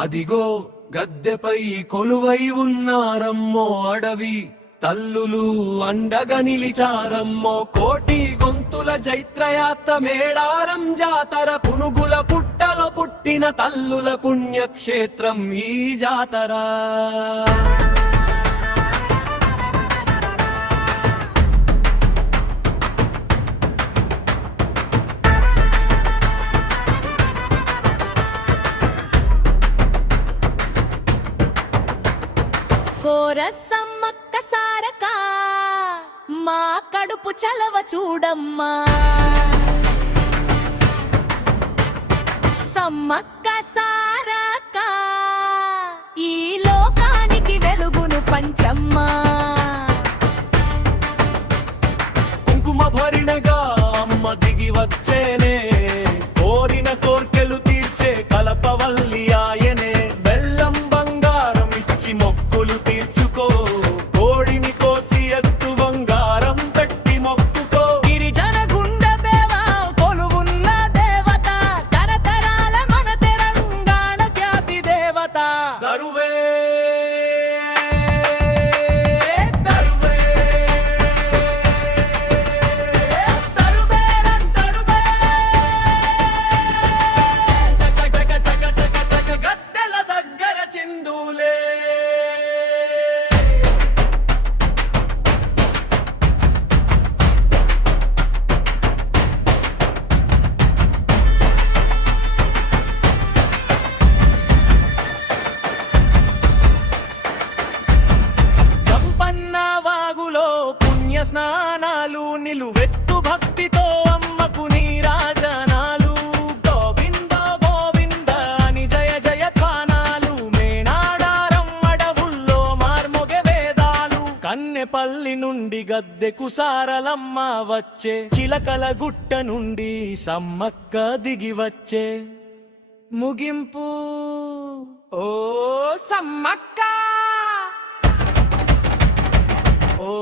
అదిగో గద్దెపై కొలువై ఉన్నారమ్మో అడవి తల్లులు అండగా నిలిచారమ్మో. కోటి గొంతుల జైత్రయాత్ర మేడారం జాతర, పునుగుల పుట్టలో పుట్టిన తల్లుల పుణ్యక్షేత్రం ఈ జాతర. కోరసమ్మక్క సారక మా కడుపు చలవ చూడమ్మా. సమ్మక్క సారక ఈ లోకానికి వెలుగును పంచమ్మా. కుంకుమ భరిణగా అమ్మ దిగి వచ్చేనే, కోరిన కోర్కెలు తీర్చే కలపవల్లి ఆయనే. బెల్లం బంగారం ఇచ్చి మొక్కులు తీర్చుకో, కోడిని కోసి ఎత్తు బంగారం పెట్టి మొక్కుకో. గిరిజన గుండెబేవ కొలువున్న దేవత, తరతరాల మన తెలంగాణ ఖ్యాతి దేవత. దరువే గద్దెల దగ్గర చిందులే. చంపన్న వాగులో పుణ్య స్నానాలు, నిలువెత్తు భక్తితో అమ్మకు నీరాజనాలు. గోవింద గోవింద అని జయ జయ ధ్వానాలు, మేనాడారం అడవుల్లో మార్మొగె వేదాలు. కన్నెపల్లి నుండి గద్దెకు సారలమ్మ వచ్చే, చిలకల గుట్ట నుండి సమ్మక్క దిగి వచ్చే. ముగింపు ఓ సమ్మక్క, ఓ